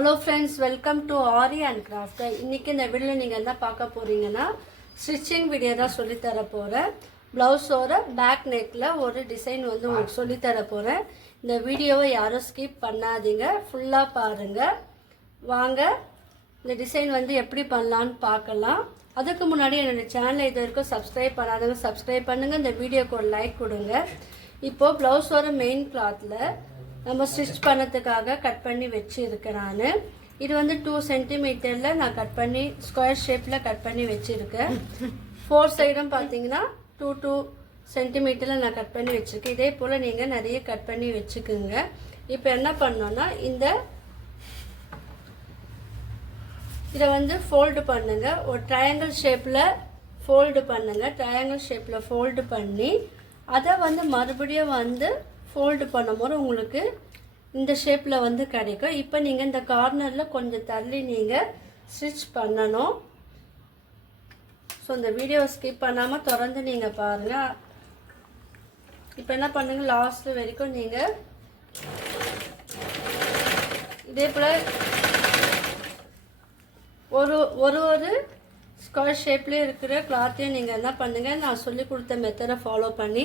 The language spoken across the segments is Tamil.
Hello friends, welcome to Ari and Craft. இன்னைக்கு இந்த வீடியோல நீங்க என்ன பார்க்க போறீங்கன்னா ஸ்டிச்சிங் வீடியோ தான் சொல்லி தர போறேன். ப்ளவுஸோட பேக் நெக்ல ஒரு டிசைன் வந்து உங்களுக்கு சொல்லி தர போறேன். இந்த வீடியோவை யாரும் ஸ்கிப் பண்ணாதீங்க, ஃபுல்லா பாருங்க. வாங்க இந்த டிசைன் வந்து எப்படி பண்ணலாம்னு பார்க்கலாம். அதுக்கு முன்னாடி என்னோட சேனலை இது வரைக்கும் சப்ஸ்கிரைப் பண்ணாதவங்க சப்ஸ்கிரைப் பண்ணுங்க. இந்த வீடியோக்கு ஒரு லைக் கொடுங்க. இப்போ ப்ளவுஸோட மெயின் கிளாத்ல நம்ம ஸ்டிச் பண்ணதுக்காக கட் பண்ணி வச்சிருக்கேன். நான் இது வந்து 2 சென்டிமீட்டரில் நான் கட் பண்ணி ஸ்கொயர் ஷேப்பில் கட் பண்ணி வச்சுருக்கேன். 4 சைடும் பார்த்தீங்கன்னா 2 சென்டிமீட்டரில் நான் கட் பண்ணி வச்சுருக்கேன். இதே போல் நீங்கள் நிறைய கட் பண்ணி வச்சுக்குங்க. இப்போ என்ன பண்ணோன்னா இதை வந்து ஃபோல்டு பண்ணுங்க. ஒரு ட்ரையாங்கிள் ஷேப்பில் ஃபோல்டு பண்ணுங்க. ட்ரையாங்கிள் ஷேப்பில் ஃபோல்டு பண்ணி அதை வந்து மறுபடியும் வந்து ஃபோல்டு பண்ணும்போது உங்களுக்கு இந்த ஷேப்பில் வந்து கிடைக்கும். இப்போ நீங்கள் இந்த கார்னரில் கொஞ்சம் தள்ளி நீங்கள் ஸ்டிச் பண்ணணும். ஸோ இந்த வீடியோவை ஸ்கிப் பண்ணாமல் தொடர்ந்து நீங்கள் பாருங்கள். இப்போ என்ன பண்ணுங்க, லாஸ்ட் வரைக்கும் நீங்கள் இதே போல் ஒரு ஸ்கொயர் ஷேப்லேயே இருக்கிற கிளாத்தையும் நீங்கள் என்ன பண்ணுங்கள், நான் சொல்லி கொடுத்த மெத்தடை ஃபாலோ பண்ணி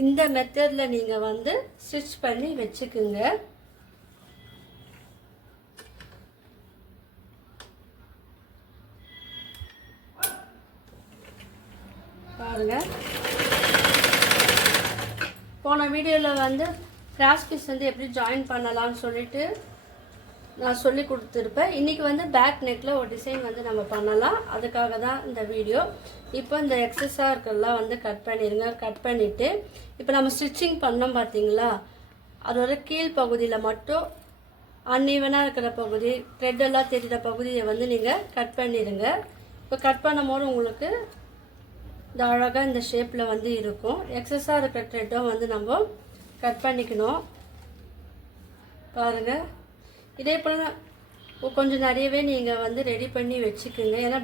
இந்த மெத்தடில் நீங்கள் வந்து ஸ்டிச் பண்ணி வச்சுக்குங்க. பாருங்க, போன வீடியோவில் வந்து கிராஸ் பீஸ் வந்து எப்படி ஜாயின் பண்ணலாம்னு சொல்லிட்டு நான் சொல்லி கொடுத்துருப்பேன். இன்றைக்கி வந்து பேக் நெக்கில் ஒரு டிசைன் வந்து நம்ம பண்ணலாம், அதுக்காக தான் இந்த வீடியோ. இப்போ இந்த எக்ஸஸாக இருக்கிறதெல்லாம் வந்து கட் பண்ணிடுங்க. கட் பண்ணிவிட்டு இப்போ நம்ம ஸ்டிச்சிங் பண்ணோம் பார்த்தீங்களா, அதோட கீழ் பகுதியில் மட்டும் அன்ஈவனாக இருக்கிற பகுதி, த்ரெட்டெல்லாம் தெரிகிற பகுதியை வந்து நீங்கள் கட் பண்ணிடுங்க. இப்போ கட் பண்ணும்போது உங்களுக்கு இந்த அழகாக இந்த ஷேப்பில் வந்து இருக்கும். எக்ஸஸாக இருக்கிற த்ரெட்டும் வந்து நம்ம கட் பண்ணிக்கணும். பாருங்கள், இதே போல் கொஞ்சம் நிறையவே நீங்கள் வந்து ரெடி பண்ணி வச்சுக்கோங்க. ஏன்னா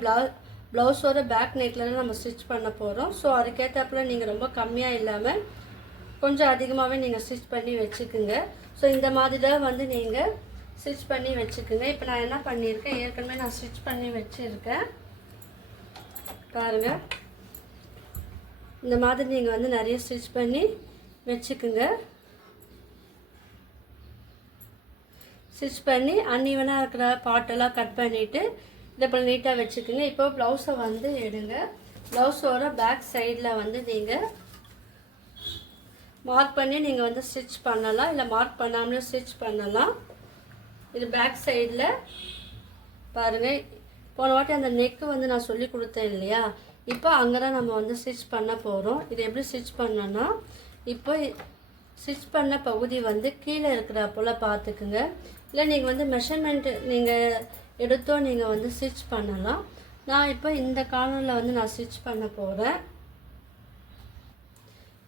ப்ளவுஸோட பேக் நெக்கில் நம்ம ஸ்டிச் பண்ண போகிறோம். ஸோ அதுக்கேற்றப்பல நீங்கள் ரொம்ப கம்மியாக இல்லாமல் கொஞ்சம் அதிகமாகவே நீங்கள் ஸ்டிச் பண்ணி வச்சுக்கோங்க. ஸோ இந்த மாதிரி தான் வந்து நீங்கள் ஸ்டிச் பண்ணி வச்சுக்கோங்க. இப்போ நான் என்ன பண்ணியிருக்கேன், ஏற்கனவே நான் ஸ்டிச் பண்ணி வச்சுருக்கேன். பாருங்கள், இந்த மாதிரி நீங்கள் வந்து நிறைய ஸ்டிச் பண்ணி வச்சுக்கோங்க. ஸ்டிச் பண்ணி அன்ஈவனாக இருக்கிற பார்ட்டெல்லாம் கட் பண்ணிவிட்டு இதை போல் நீட்டாக வச்சுக்கோங்க. இப்போ ப்ளவுஸை வந்து எடுங்க. ப்ளவுஸோட பேக் சைடில் வந்து நீங்கள் மார்க் பண்ணி நீங்கள் வந்து ஸ்டிச் பண்ணலாம், இல்லை மார்க் பண்ணாமலே ஸ்டிச் பண்ணலாம். இது பேக் சைடில் பாருங்கள். போன வாட்டி அந்த நெக்கு வந்து நான் சொல்லி கொடுத்தேன் இல்லையா, இப்போ அங்கே தான் நம்ம வந்து ஸ்டிச் பண்ண போகிறோம். இது எப்படி ஸ்டிச் பண்ணோன்னா, இப்போ ஸ்டிச் பண்ண பகுதி வந்து கீழே இருக்கிற போல் பார்த்துக்குங்க. இல்லை நீங்கள் வந்து மெஷர்மெண்ட்டு நீங்கள் எடுத்தோ நீங்கள் வந்து ஸ்டிச் பண்ணலாம். நான் இப்போ இந்த கார்னரில் வந்து நான் ஸ்டிச் பண்ண போகிறேன்.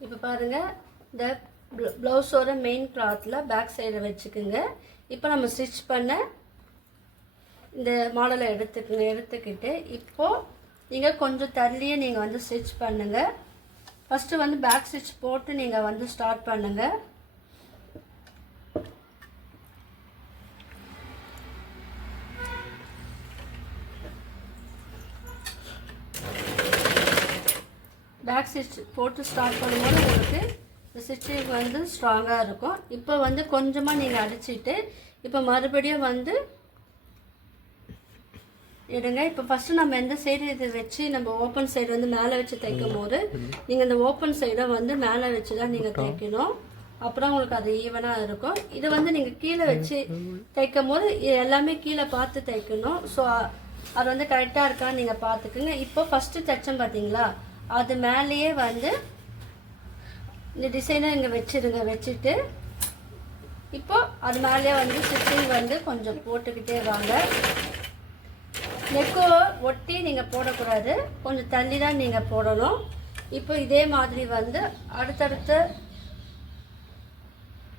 இப்போ பாருங்கள், இந்த ப்ளவுஸோட மெயின் கிளாத்தில் பேக் சைடை வச்சுக்குங்க. இப்போ நம்ம ஸ்டிச் பண்ண இந்த மாடலை எடுத்துக்கிட்டு இப்போது நீங்கள் கொஞ்சம் தள்ளியே நீங்கள் வந்து ஸ்டிச் பண்ணுங்கள். ஃபஸ்ட்டு வந்து பேக் ஸ்டிச் போட்டு நீங்கள் வந்து ஸ்டார்ட் பண்ணுங்கள். பேக் ஸ்டிச் போட்டு ஸ்டார்ட் பண்ணும்போது உங்களுக்கு இந்த ஸ்டிச்சிங் வந்து ஸ்ட்ராங்காக இருக்கும். இப்போ வந்து கொஞ்சமாக நீங்கள் அடிச்சுட்டு இப்போ மறுபடியும் வந்து எடுங்க. இப்போ ஃபஸ்ட்டு நம்ம எந்த சைடு இது வச்சு நம்ம ஓப்பன் சைடு வந்து மேலே வச்சு தைக்கும் போது நீங்கள் இந்த ஓப்பன் சைடை வந்து மேலே வச்சு தான் நீங்கள் தைக்கணும். அப்புறம் உங்களுக்கு அது ஈவனாக இருக்கும். இது வந்து நீங்கள் கீழே வச்சு தைக்கும் போது எல்லாமே கீழே பார்த்து தைக்கணும். ஸோ அது வந்து கரெக்டாக இருக்கான்னு நீங்கள் பார்த்துக்குங்க. இப்போ ஃபஸ்ட்டு தைச்சோம் பார்த்தீங்களா, அது மேலேயே வந்து இந்த டிசைனை இங்கே வச்சுருங்க. வச்சுட்டு இப்போ அது மேலேயே வந்து ஸ்டிச்சிங் வந்து கொஞ்சம் போட்டுக்கிட்டே வாங்க. நெக்கோ ஒட்டி நீங்கள் போடக்கூடாது, கொஞ்சம் தள்ளி தான் நீங்கள் போடணும். இப்போ இதே மாதிரி வந்து அடுத்தடுத்த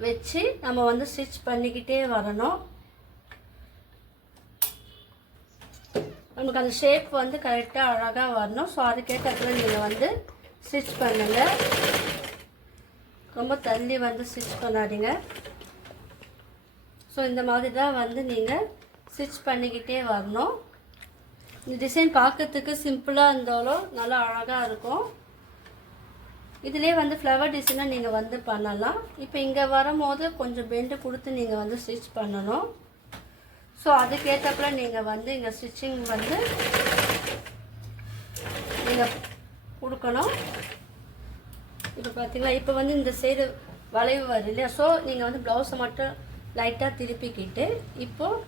வச்சு நம்ம வந்து ஸ்டிச் பண்ணிக்கிட்டே வரணும். நமக்கு அந்த ஷேப் வந்து கரெக்டாக அழகாக வரணும். ஸோ அதுக்கேற்றப்பல நீங்கள் வந்து ஸ்டிச் பண்ணுங்கள். ரொம்ப தள்ளி வந்து ஸ்டிச் பண்ணாதீங்க. ஸோ இந்த மாதிரி தான் வந்து நீங்கள் ஸ்டிச் பண்ணிக்கிட்டே வரணும். இந்த டிசைன் பார்க்கறதுக்கு சிம்பிளாக இருந்தாலும் நல்லா அழகாக இருக்கும். இதிலே வந்து ஃப்ளவர் டிசைனாக நீங்கள் வந்து பண்ணலாம். இப்போ இங்கே வரும்போது கொஞ்சம் பெண்டு கொடுத்து நீங்கள் வந்து ஸ்டிச் பண்ணணும். ஸோ அதுக்கேற்றப்பல நீங்கள் வந்து இங்கே ஸ்டிச்சிங் வந்து நீங்கள் கொடுக்கணும். இப்போ பார்த்தீங்களா, இப்போ வந்து இந்த சைடு வளைவு வருது இல்லையா? ஸோ நீங்கள் வந்து ப்ளவுஸை மட்டும் லைட்டாக திருப்பிக்கிட்டு இப்போது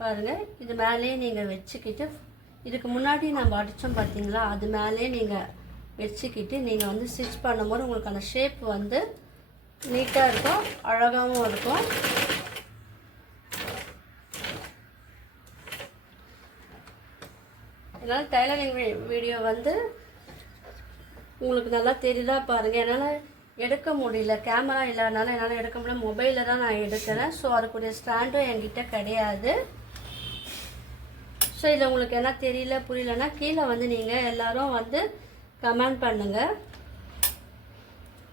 பாருங்கள், இது மேலேயே நீங்கள் வச்சுக்கிட்டு, இதுக்கு முன்னாடி நம்ம அடித்தோம் பார்த்தீங்களா, அது மேலேயே நீங்கள் வச்சுக்கிட்டு நீங்கள் வந்து ஸ்டிச் பண்ணும்போது உங்களுக்கு அந்த ஷேப் வந்து நீட்டாக இருக்கும், அழகாகவும் இருக்கும். என்னால் டைலரிங் வீடியோ வந்து உங்களுக்கு நல்லா தெரியுதா பாருங்கள். என்னால் எடுக்க முடியல, கேமரா இல்லாதனால என்னால் எடுக்க முடியல, மொபைலில் தான் நான் எடுக்கிறேன். ஸோ அதுக்குரிய ஸ்டாண்டும் என்கிட்ட கிடையாது. ஸோ இதில் உங்களுக்கு என்ன தெரியல புரியலன்னா கீழே வந்து நீங்கள் எல்லோரும் வந்து கமெண்ட் பண்ணுங்கள்.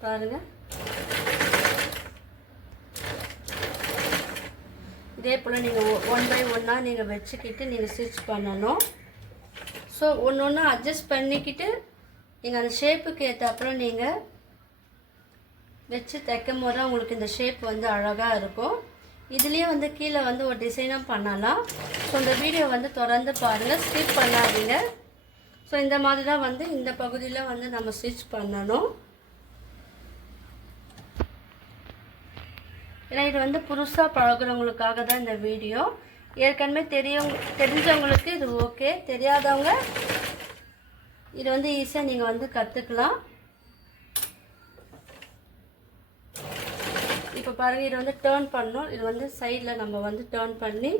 பாருங்கள், இதே போல் நீங்கள் 1 by 1 நீங்கள் வச்சுக்கிட்டு நீங்கள் ஸ்டிச் பண்ணணும். ஸோ ஒன்று ஒன்று அட்ஜஸ்ட் பண்ணிக்கிட்டு நீங்கள் அந்த ஷேப்புக்கு ஏற்றாப்புறம் நீங்கள் வச்சு தைக்கும் போது உங்களுக்கு இந்த ஷேப் வந்து அழகாக இருக்கும். இதுலேயே வந்து கீழே வந்து ஒரு டிசைனும் பண்ணலாம். ஸோ இந்த வீடியோ வந்து தொடர்ந்து பாருங்கள், ஸ்கிப் பண்ணாதீங்க. ஸோ இந்த மாதிரி தான் வந்து இந்த பகுதியில் வந்து நம்ம ஸ்டிச் பண்ணணும். ஏன்னா இது வந்து புதுசாக பழகுறவங்களுக்காக தான் இந்த வீடியோ. ஏற்கனவே தெரிஞ்சவங்களுக்கு இது ஓகே, தெரியாதவங்க இது வந்து ஈஸியாக நீங்கள் வந்து கற்றுக்கலாம். இப்போ பாருங்கள், இது வந்து டேர்ன் பண்ணணும். இது வந்து சைடில் நம்ம வந்து டேர்ன் பண்ணி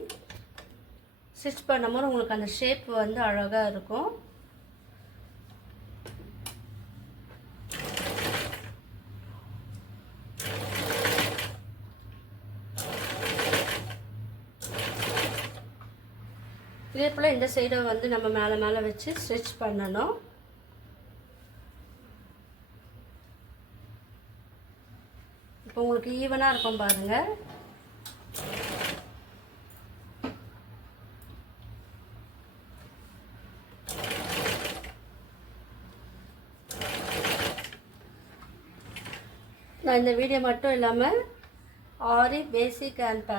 ஸ்டிச் பண்ணும்போது உங்களுக்கு அந்த ஷேப் வந்து அழகாக இருக்கும். இதே போல் இந்த சைடை வந்து நம்ம மேலே மேலே வச்சு ஸ்டிச் பண்ணணும். இப்போ உங்களுக்கு ஈவனாக இருக்கும் பாருங்கள். நான் இந்த வீடியோ மட்டும் இல்லாமல் ஆரி பேசிக் அண்ட்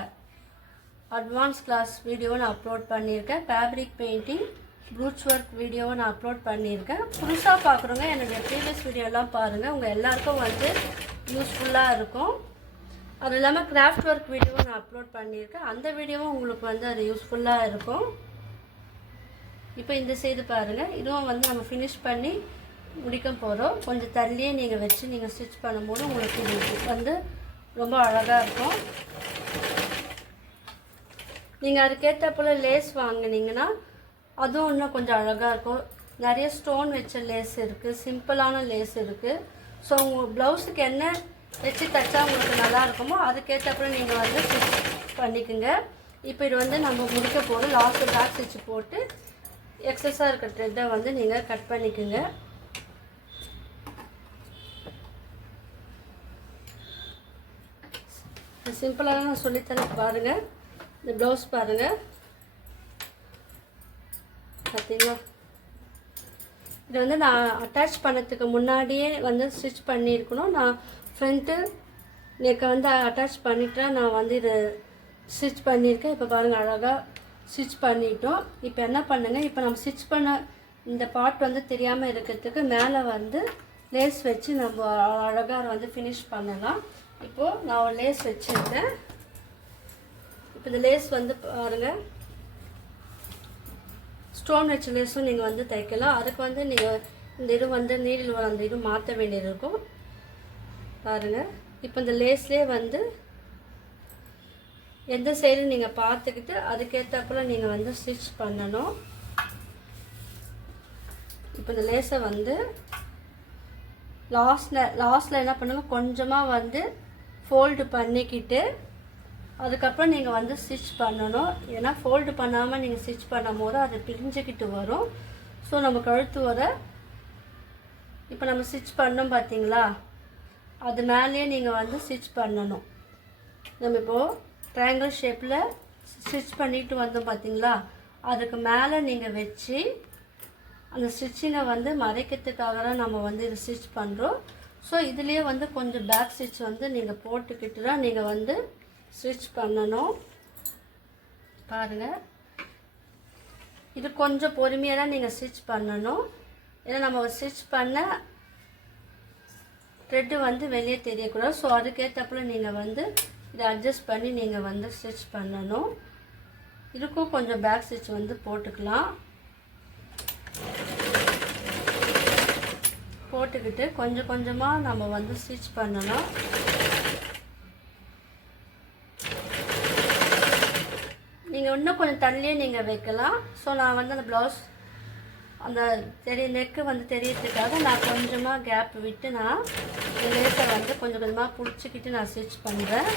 அட்வான்ஸ் கிளாஸ் வீடியோவை நான் அப்லோட் பண்ணியிருக்கேன். ஃபேப்ரிக் பெயிண்டிங், ப்ரூச் ஒர்க் வீடியோவை நான் அப்லோட் பண்ணியிருக்கேன். புதுசாக பார்க்குறவங்க என்னுடைய ப்ரீவியஸ் வீடியோலாம் பாருங்கள், உங்கள் எல்லாருக்கும் வந்து யூஸ்ஃபுல்லாக இருக்கும். அது இல்லாமல் கிராஃப்ட் ஒர்க் வீடியோவை நான் அப்லோட் பண்ணியிருக்கேன். அந்த வீடியோவும் உங்களுக்கு வந்து அது யூஸ்ஃபுல்லாக இருக்கும். இப்போ இந்த சைடு பாருங்கள், இதுவும் வந்து நம்ம ஃபினிஷ் பண்ணி முடிக்க போகிறோம். கொஞ்சம் தள்ளியே நீங்கள் வச்சு நீங்கள் ஸ்டிச் பண்ணும்போது உங்களுக்கு இது வந்து ரொம்ப அழகாக இருக்கும். நீங்கள் அதுக்கேற்ற போல் லேஸ் வாங்கினீங்கன்னா அதுவும் இன்னும் கொஞ்சம் அழகாக இருக்கும். நிறைய ஸ்டோன் வச்ச லேஸ் இருக்குது, சிம்பிளான லேஸ் இருக்குது. ஸோ உங்கள் ப்ளவுஸுக்கு என்ன வச்சு தைச்சா உங்களுக்கு நல்லா இருக்குமோ அதுக்கேற்றப்பறம் நீங்கள் வந்து ஸ்டிச் பண்ணிக்கோங்க. இப்போ இது வந்து நம்ம முடிக்க போது லாஸ்ட்டு பேக் ஸ்டிச் போட்டு எக்ஸஸாக இருக்கிற த்ரெட்டை வந்து நீங்கள் கட் பண்ணிக்கோங்க. சிம்பிளாக நான் சொல்லித்தரேன் பாருங்கள். இந்த ப்ளவுஸ் பாருங்கள், பார்த்தீங்களா? இது வந்து நான் அட்டாச் பண்ணதுக்கு முன்னாடியே வந்து ஸ்டிச் பண்ணியிருக்கணும். நான் ஃப்ரண்ட்டு நெக்கை வந்து அட்டாச் பண்ணிவிட்டு நான் வந்து இது ஸ்டிச் பண்ணியிருக்கேன். இப்போ பாருங்கள், அழகாக ஸ்டிச் பண்ணிட்டோம். இப்போ என்ன பண்ணுங்கள், இப்போ நம்ம ஸ்டிச் பண்ண இந்த பார்ட் வந்து தெரியாமல் இருக்கிறதுக்கு மேலே வந்து லேஸ் வச்சு நம்ம அழகாக வந்து ஃபினிஷ் பண்ணலாம். இப்போது நான் ஒரு லேஸ் வச்சுருக்கேன். இப்போ இந்த லேஸ் வந்து பாருங்கள், ஸ்டோன் வச்ச லேஸும் நீங்கள் வந்து தைக்கலாம். அதுக்கு வந்து நீங்கள் இந்த இது வந்து நீடில் அந்த இது மாற்ற வேண்டியது இருக்கும் பாருங்கள். இப்போ இந்த லேஸ்லேயே வந்து எந்த சைடு நீங்கள் பார்த்துக்கிட்டு அதுக்கேற்றப்பல நீங்கள் வந்து ஸ்டிச் பண்ணணும். இப்போ இந்த லேஸை வந்து லாஸ்ட்டில் என்ன பண்ணுங்கள், கொஞ்சமாக வந்து ஃபோல்டு பண்ணிக்கிட்டு அதுக்கப்புறம் நீங்கள் வந்து ஸ்டிச் பண்ணணும். ஏன்னா ஃபோல்டு பண்ணாமல் நீங்கள் ஸ்டிச் பண்ணும் போது அது பிரிஞ்சுக்கிட்டு வரும். ஸோ நம்ம கழுத்து வர இப்போ நம்ம ஸ்டிச் பண்ணோம் பார்த்தீங்களா, அது மேலேயே நீங்கள் வந்து ஸ்டிச் பண்ணணும். நம்ம இப்போது ட்ரையாங்கிள் ஷேப்பில் ஸ்டிச் பண்ணிட்டு வந்தோம் பார்த்தீங்களா, அதுக்கு மேலே நீங்கள் வச்சு அந்த ஸ்டிச்சிங்கை வந்து மறைக்கிறதுக்காக தான் நம்ம வந்து இது ஸ்டிச் பண்ணுறோம். ஸோ இதுலேயே வந்து கொஞ்சம் பேக் ஸ்டிச் வந்து நீங்கள் போட்டுக்கிட்டு தான் நீங்கள் வந்து ஸ்டிச் பண்ணணும். பாருங்கள், இது கொஞ்சம் பொறுமையாக தான் நீங்கள் ஸ்டிச் பண்ணணும். ஏன்னா நம்ம ஸ்டிச் பண்ண த்ரெட்டு வந்து வெளியே தெரியக்கூடாது. ஸோ அதுக்கேற்றப்பல நீங்கள் வந்து இதை அட்ஜஸ்ட் பண்ணி நீங்கள் வந்து ஸ்டிச் பண்ணணும். இதுக்கும் கொஞ்சம் பேக் ஸ்டிச் வந்து போட்டுக்கலாம். போட்டுக்கிட்டு கொஞ்சம் கொஞ்சமாக நம்ம வந்து ஸ்டிச் பண்ணணும். நீங்கள் இன்னும் கொஞ்சம் தள்ளியே நீங்கள் வைக்கலாம். ஸோ நான் வந்து அந்த ப்ளவுஸ் அந்த நெக்கு வந்து தெரியறதுக்காக நான் கொஞ்சமாக கேப் விட்டு நான் லேஸை வந்து கொஞ்சம் கொஞ்சமாக பிடிச்சிக்கிட்டு நான் ஸ்டிச் பண்ணுறேன்.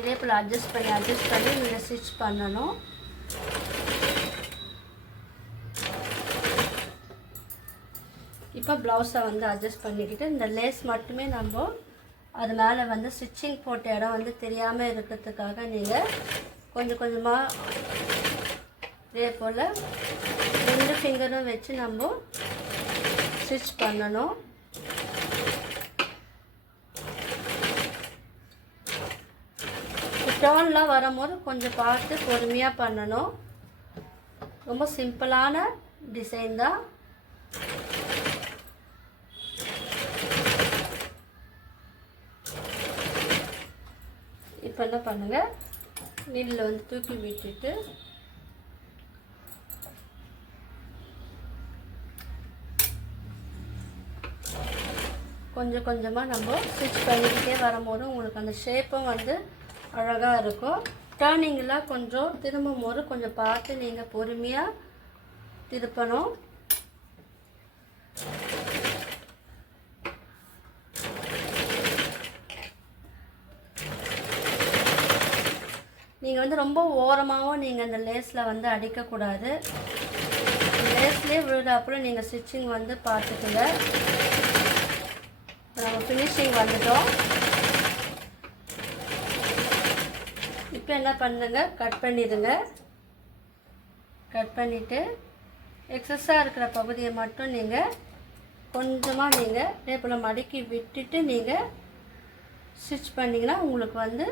இதே போல் அட்ஜஸ்ட் பண்ணி நீங்கள் ஸ்டிச் பண்ணணும். இப்போ ப்ளவுஸை வந்து அட்ஜஸ்ட் பண்ணிக்கிட்டு இந்த லேஸ் மட்டுமே நம்ம அது மேலே வந்து ஸ்டிச்சிங் போட்ட இடம் வந்து தெரியாமல் இருக்கிறதுக்காக நீங்கள் கொஞ்சம் கொஞ்சமாக இதே போல் 2 ஃபிங்கரும் வச்சு நம்ம ஸ்டிச் பண்ணணும். டர்ன்லாம் வரும்போது கொஞ்சம் பார்த்து பொறுமையாக பண்ணணும். ரொம்ப சிம்பிளான டிசைன் தான். இப்போ என்ன பண்ணுங்கள், நீடில் வந்து தூக்கி விட்டுட்டு கொஞ்சம் கொஞ்சமாக நம்ம ஸ்டிச் பண்ணிக்கிட்டே வரும்போது உங்களுக்கு அந்த ஷேப்பும் வந்து அழகாக இருக்கும். டர்னிங்கெலாம் கொஞ்சம் திரும்பும் போது கொஞ்சம் பார்த்து நீங்கள் பொறுமையாக திருப்பணும். நீங்கள் வந்து ரொம்ப ஓரமாகவும் நீங்கள் அந்த லேஸில் வந்து அடிக்கக்கூடாது. லேஸ்லேயே விழுதாப்புல நீங்கள் ஸ்டிச்சிங் வந்து பார்த்துக்குங்க. நம்ம ஃபினிஷிங் வந்துட்டோம். இப்போ என்ன பண்ணுங்க, கட் பண்ணிடுங்க. கட் பண்ணிவிட்டு எக்ஸஸாக இருக்கிற பகுதியை மட்டும் நீங்கள் கொஞ்சமாக நீங்கள் இதே போல் மடக்கி விட்டுட்டு நீங்கள் ஸ்டிச் பண்ணிங்கன்னா உங்களுக்கு வந்து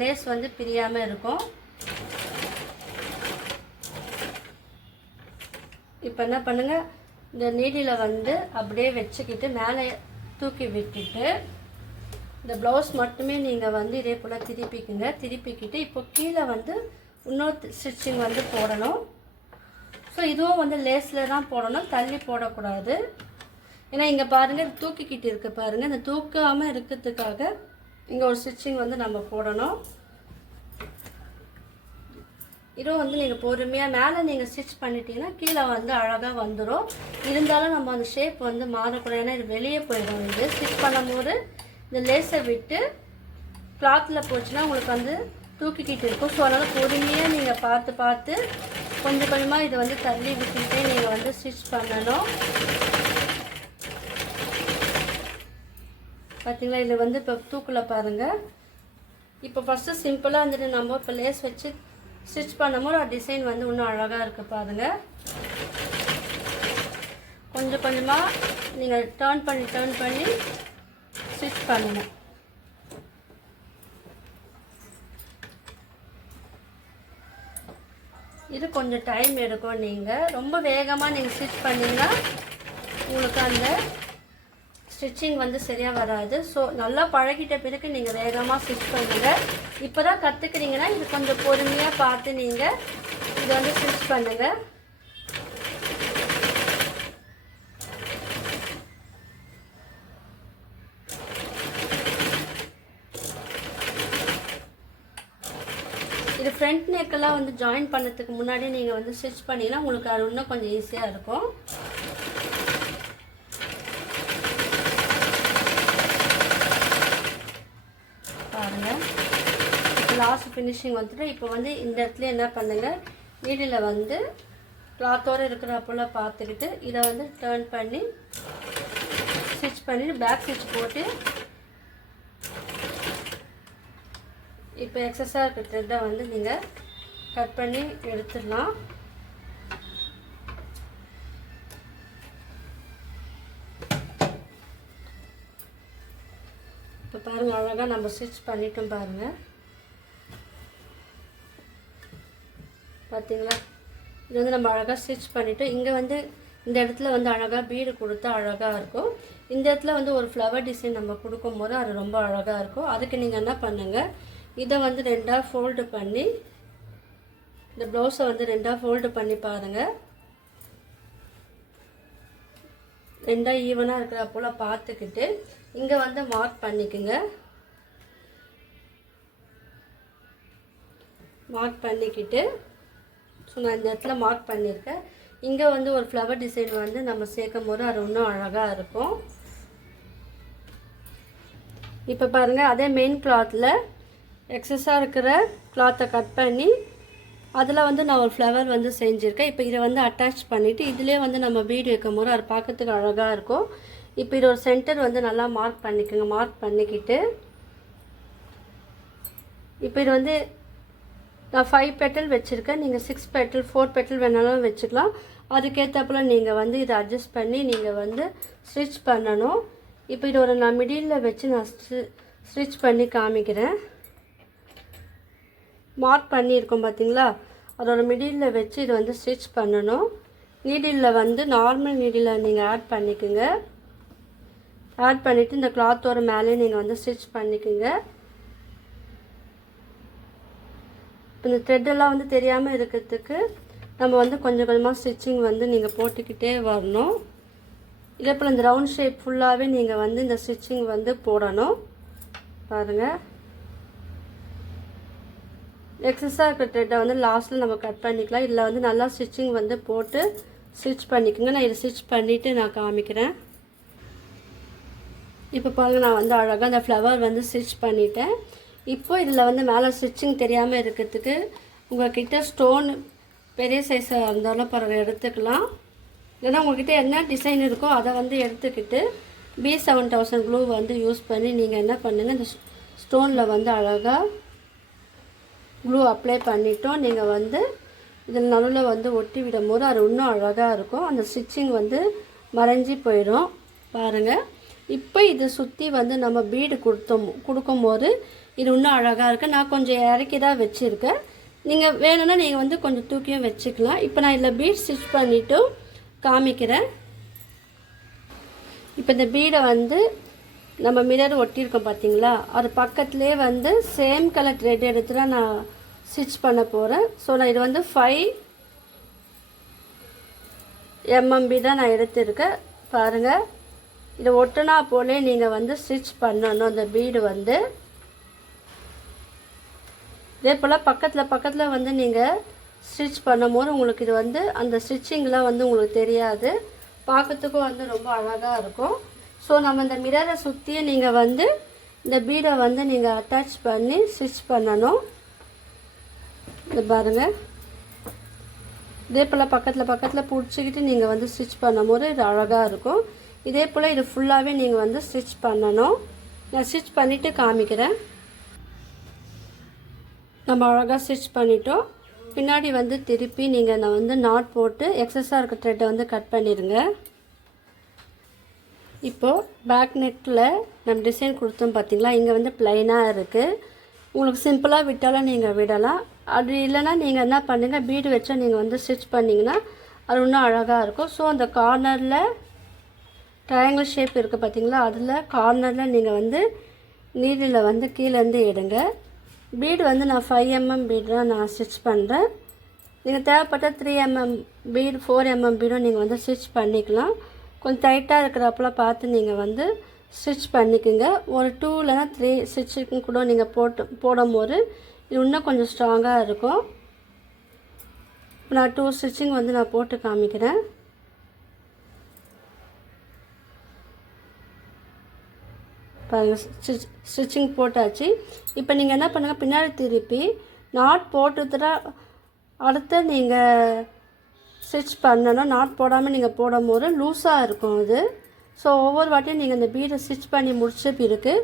லேஸ் வந்து பிரியாமல் இருக்கும். இப்போ என்ன பண்ணுங்கள், இந்த நீடியில் வந்து அப்படியே வச்சுக்கிட்டு மேலே தூக்கி விட்டுட்டு இந்த ப்ளவுஸ் மட்டுமே நீங்கள் வந்து இதே போல் திருப்பிக்கிட்டு இப்போ கீழே வந்து இன்னொரு ஸ்டிச்சிங் வந்து போடணும். ஸோ இதுவும் வந்து லேஸில் தான் போடணும், தள்ளி போடக்கூடாது. ஏன்னா இங்கே பாருங்கள் தூக்கிக்கிட்டு இருக்குது பாருங்கள், இந்த தூக்காமல் இருக்கிறதுக்காக இங்கே ஒரு ஸ்டிச்சிங் வந்து நம்ம போடணும். இதுவும் வந்து நீங்கள் பொறுமையாக மேலே நீங்கள் ஸ்டிச் பண்ணிட்டீங்கன்னா கீழே வந்து அழகாக வந்துடும். இருந்தாலும் நம்ம அந்த ஷேப் வந்து மாறக்கூடாது, ஏன்னா இது வெளியே போயிடும். இது ஸ்டிச் பண்ணும்போது இந்த லேஸை விட்டு கிளாத்தில் போச்சுன்னா உங்களுக்கு வந்து தூக்கிக்கிட்டு இருக்கும். ஸோ அதனால் பொறுமையாக நீங்கள் பார்த்து கொஞ்சம் கொஞ்சமாக இதை வந்து தள்ளி விட்டுக்கிட்டே நீங்கள் வந்து ஸ்டிச் பண்ணணும். பார்த்தீங்களா, இதில் வந்து இப்போ தூக்கில் பாருங்கள். இப்போ ஃபஸ்ட்டு சிம்பிளாக வந்துட்டு நம்ம இப்போ லேஸ் வச்சு ஸ்டிச் பண்ணும்போது ஒரு டிசைன் வந்து இன்னும் அழகாக இருக்குது பாருங்கள். கொஞ்சம் கொஞ்சமாக நீங்கள் டர்ன் பண்ணி ஸ்டிச் பண்ணணும். இது கொஞ்சம் டைம் எடுக்கும். நீங்கள் ரொம்ப வேகமாக நீங்கள் ஸ்டிச் பண்ணிங்கன்னா உங்களுக்கு அந்த ஸ்டிச்சிங் வந்து சரியாக வராது. ஸோ நல்லா பழகிட்ட பிறகு நீங்கள் வேகமாக ஸ்டிச் பண்ணுங்கள். இப்போ தான் கற்றுக்குறீங்கன்னா இது கொஞ்சம் பொறுமையாக பார்த்து நீங்கள் இதை வந்து ஸ்டிச் பண்ணுங்கள். இது ஃப்ரண்ட் நெக்கெல்லாம் வந்து ஜாயின் பண்ணதுக்கு முன்னாடி நீங்கள் வந்து ஸ்டிச் பண்ணிங்கன்னா உங்களுக்கு அது இன்னும் கொஞ்சம் ஈஸியாக இருக்கும். பாருங்கள், இப்போ லாஸ்ட் ஃபினிஷிங் வந்துட்டு இப்போ வந்து இந்த இடத்துல என்ன பண்ணுங்கள், நீடில் வந்து கிளாத்தோடு இருக்கிற போல் பார்த்துக்கிட்டு இதை வந்து டர்ன் பண்ணி ஸ்டிச் பண்ணிவிட்டு பேக் ஸ்டிச் போட்டு இப்போ எக்ஸஸாக இருக்கிற த்ரெட்டை வந்து நீங்கள் கட் பண்ணி எடுத்துடலாம். இப்போ பாருங்கள், அழகாக நம்ம ஸ்டிச் பண்ணிட்டோம் பாருங்கள். பார்த்தீங்களா? இது வந்து நம்ம அழகாக ஸ்டிச் பண்ணிவிட்டு இங்கே வந்து இந்த இடத்துல வந்து அழகாக பீடு கொடுத்தா அழகாக இருக்கும். இந்த இடத்துல வந்து ஒரு ஃப்ளவர் டிசைன் நம்ம கொடுக்கும்போது அது ரொம்ப அழகாக இருக்கும். அதுக்கு நீங்கள் என்ன பண்ணுங்கள், இதை வந்து 2ஆக ஃபோல்டு பண்ணி இந்த ப்ளவுஸை வந்து 2ஆக ஃபோல்டு பண்ணி பாருங்கள். 2ஆக ஈவனாக இருக்கிற போல் பார்த்துக்கிட்டு இங்கே வந்து மார்க் பண்ணிக்கோங்க. மார்க் பண்ணிக்கிட்டு ஸோ நான் இந்த இடத்துல மார்க் பண்ணியிருக்கேன். இங்கே வந்து ஒரு ஃப்ளவர் டிசைன் வந்து நம்ம சேர்க்கும் போது அது இன்னும் அழகாக இருக்கும். இப்போ பாருங்கள், அதே மெயின் கிளாத்தில் எக்ஸஸாக இருக்கிற கிளாத்தை கட் பண்ணி அதில் வந்து நான் ஒரு ஃப்ளவர் வந்து செஞ்சுருக்கேன். இப்போ இதை வந்து அட்டாச் பண்ணிவிட்டு இதிலே வந்து நம்ம பீடு வைக்கும் போது அது பார்க்கறதுக்கு அழகாக இருக்கும். இப்போ இது ஒரு சென்டர் வந்து நல்லா மார்க் பண்ணிக்கோங்க. மார்க் பண்ணிக்கிட்டு இப்போ இது வந்து நான் 5 பெட்டல் வச்சுருக்கேன். நீங்கள் 6 பெட்டல் 4 பெட்டல் வேணாலும் வச்சுக்கலாம். அதுக்கேற்றப்போல் நீங்கள் வந்து இதை அட்ஜஸ்ட் பண்ணி நீங்கள் வந்து ஸ்டிச் பண்ணணும். இப்போ இது ஒரு நான் மிடில் வச்சு நான் ஸ்டிச் பண்ணி காமிக்கிறேன். மார்க் பண்ணியிருக்கோம் பார்த்தீங்களா, அதோட மிடில் வச்சு இது வந்து ஸ்டிச் பண்ணணும். நீடிலில் வந்து நார்மல் நீடில் நீங்கள் ஆட் பண்ணிக்கோங்க. ஆட் பண்ணிவிட்டு இந்த கிளாத்தோட மேலே நீங்கள் வந்து ஸ்டிச் பண்ணிக்கோங்க. இந்த த்ரெட்டெல்லாம் வந்து தெரியாமல் இருக்கிறதுக்கு நம்ம வந்து கொஞ்சம் கொஞ்சமாக ஸ்டிச்சிங் வந்து நீங்கள் போட்டுக்கிட்டே வரணும். இதே போல் இந்த ரவுண்ட் ஷேப் ஃபுல்லாகவே நீங்கள் வந்து இந்த ஸ்டிச்சிங் வந்து போடணும். பாருங்கள், எக்ஸஸாக இருக்கிற த்ரெட்டை வந்து லாஸ்ட்டில் நம்ம கட் பண்ணிக்கலாம். இதில் வந்து நல்லா ஸ்டிச்சிங் வந்து போட்டு ஸ்டிச் பண்ணிக்கோங்க. நான் இதை ஸ்டிச் பண்ணிவிட்டு நான் காமிக்கிறேன். இப்போ பாருங்கள், நான் வந்து அழகாக அந்த ஃப்ளவர் வந்து ஸ்டிச் பண்ணிட்டேன். இப்போ இதில் வந்து மேலே ஸ்டிச்சிங் தெரியாமல் இருக்கிறதுக்கு உங்கள்கிட்ட ஸ்டோன் பெரிய சைஸாக இருந்தாலும் பரவாயில்ல எடுத்துக்கலாம். இல்லைன்னா உங்கள்கிட்ட என்ன டிசைன் இருக்கோ அதை வந்து எடுத்துக்கிட்டு B7000 க்ளூ வந்து யூஸ் பண்ணி நீங்கள் என்ன பண்ணுங்கள், இந்த ஸ்டோனில் வந்து அழகாக க்ளூ அப்ளை பண்ணிட்டோம். நீங்கள் வந்து இதில் நடுவில் வந்து ஒட்டி விடும் போது அது இன்னும் அழகாக இருக்கும். அந்த ஸ்டிச்சிங் வந்து மறைஞ்சி போயிடும். பாருங்கள், இப்போ இதை சுற்றி வந்து நம்ம பீடு கொடுக்கும்போது இது இன்னும் அழகாக இருக்குது. நான் கொஞ்சம் இறக்கி தான் வச்சுருக்கேன். நீங்கள் வேணும்னா நீங்கள் வந்து கொஞ்சம் தூக்கியும் வச்சுக்கலாம். இப்போ நான் இதில் பீட் ஸ்டிச் பண்ணிவிட்டு காமிக்கிறேன். இப்போ இந்த பீடை வந்து நம்ம மிரர் ஒட்டியிருக்கோம் பார்த்தீங்களா, அது பக்கத்துலேயே வந்து சேம் கலர் த்ரெட் எடுத்து தான் நான் ஸ்டிச் பண்ண போகிறேன். ஸோ நான் இது வந்து 5 mm தான் நான் எடுத்திருக்கேன். பாருங்கள், இதை ஒட்டினா போலே நீங்கள் வந்து ஸ்டிச் பண்ணணும். அந்த பீடு வந்து இதே போல் பக்கத்தில் வந்து நீங்கள் ஸ்டிச் பண்ணும்போது உங்களுக்கு இது வந்து அந்த ஸ்டிச்சிங்லாம் வந்து உங்களுக்கு தெரியாது, பார்க்கறதுக்கும் வந்து ரொம்ப அழகாக இருக்கும். ஸோ நம்ம இந்த மிரரை சுற்றியே நீங்கள் வந்து இந்த பீடை வந்து நீங்கள் அட்டாச் பண்ணி ஸ்டிச் பண்ணணும். இது பாருங்கள், இதே போல் பக்கத்தில் பிடிச்சிக்கிட்டு நீங்கள் வந்து ஸ்டிச் பண்ணும்போது இது அழகாக இருக்கும். இதே போல் இது ஃபுல்லாகவே நீங்கள் வந்து ஸ்டிச் பண்ணணும். நான் ஸ்டிச் பண்ணிவிட்டு காமிக்கிறேன். நம்ம அழகாக ஸ்டிச் பண்ணிட்டோம். பின்னாடி வந்து திருப்பி நீங்கள் நான் வந்து நாட் போட்டு எக்ஸஸாக இருக்க த்ரெட்டை வந்து கட் பண்ணிடுங்க. இப்போது பேக் நெக்கில் நம்ம டிசைன் கொடுத்தோம் பார்த்தீங்களா, இங்கே வந்து ப்ளைனாக இருக்குது. உங்களுக்கு சிம்பிளாக விட்டாலும் நீங்கள் விடலாம். அப்படி இல்லைன்னா நீங்கள் என்ன பண்ணுங்கள், பீடு வச்சா நீங்கள் வந்து ஸ்டிச் பண்ணிங்கன்னா அது இன்னும் அழகாக இருக்கும். ஸோ அந்த கார்னரில் ட்ரையாங்கிள் ஷேப் இருக்குது பார்த்தீங்களா, அதில் கார்னரில் நீங்கள் வந்து நீடில் வந்து கீழேருந்து எடுங்க. பீடு வந்து நான் 5 mm பீடு தான் நான் ஸ்டிச் பண்ணுறேன். நீங்கள் தேவைப்பட்ட 3 mm பீடு 4 mm பீடும் நீங்கள் வந்து ஸ்டிச் பண்ணிக்கலாம். கொஞ்சம் டைட்டாக இருக்கிறப்பெல்லாம் பார்த்து நீங்கள் வந்து ஸ்டிச் பண்ணிக்கோங்க. ஒரு 2 இல்லைனா 3 ஸ்டிச்சிங் கூட நீங்கள் போடும்போது இது இன்னும் கொஞ்சம் ஸ்ட்ராங்காக இருக்கும். நான் 2 ஸ்டிச்சிங் வந்து நான் போட்டு காமிக்கிறேன். ஸ்டிச்சிங் போட்டாச்சு. இப்போ நீங்கள் என்ன பண்ணுங்கள், பின்னாடி திருப்பி நாட் போட்டுட்டு அடுத்து நீங்கள் ஸ்டிச் பண்ணணும். நாட் போடாமல் நீங்கள் போடும் போது லூஸாக இருக்கும் அது. ஸோ ஒவ்வொரு வாட்டியும் நீங்கள் இந்த பீடை ஸ்டிச் பண்ணி முடிச்ச பிறகு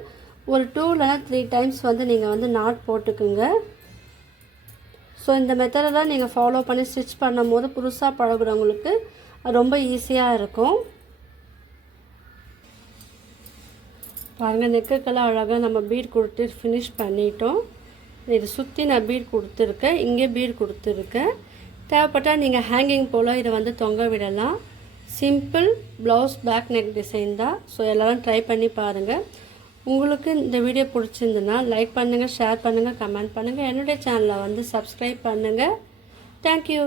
ஒரு 2 இல்லைனா 3 டைம்ஸ் வந்து நீங்கள் வந்து நாட் போட்டுக்குங்க. ஸோ இந்த மெத்தடை தான் நீங்கள் ஃபாலோ பண்ணி ஸ்டிச் பண்ணும் போது புதுசாக பழகுறவங்களுக்கு ரொம்ப ஈஸியாக இருக்கும். பாருங்கள், நெக்குக்கெல்லாம் அழகாக நம்ம பீட் கொடுத்து ஃபினிஷ் பண்ணிட்டோம். இது சுற்றி நான் பீட் கொடுத்துருக்கேன், இங்கே பீட் கொடுத்துருக்கேன். தேவைப்பட்டால் நீங்கள் ஹேங்கிங் போல் இதை வந்து தொங்க விடலாம். Simple blouse back neck design தான். ஸோ எல்லோரும் ட்ரை பண்ணி பாருங்கள். உங்களுக்கு இந்த வீடியோ பிடிச்சிருந்துன்னா லைக் பண்ணுங்கள், ஷேர் பண்ணுங்கள், கமெண்ட் பண்ணுங்கள். என்னுடைய சேனலை வந்து சப்ஸ்கிரைப் பண்ணுங்கள். தேங்க்யூ.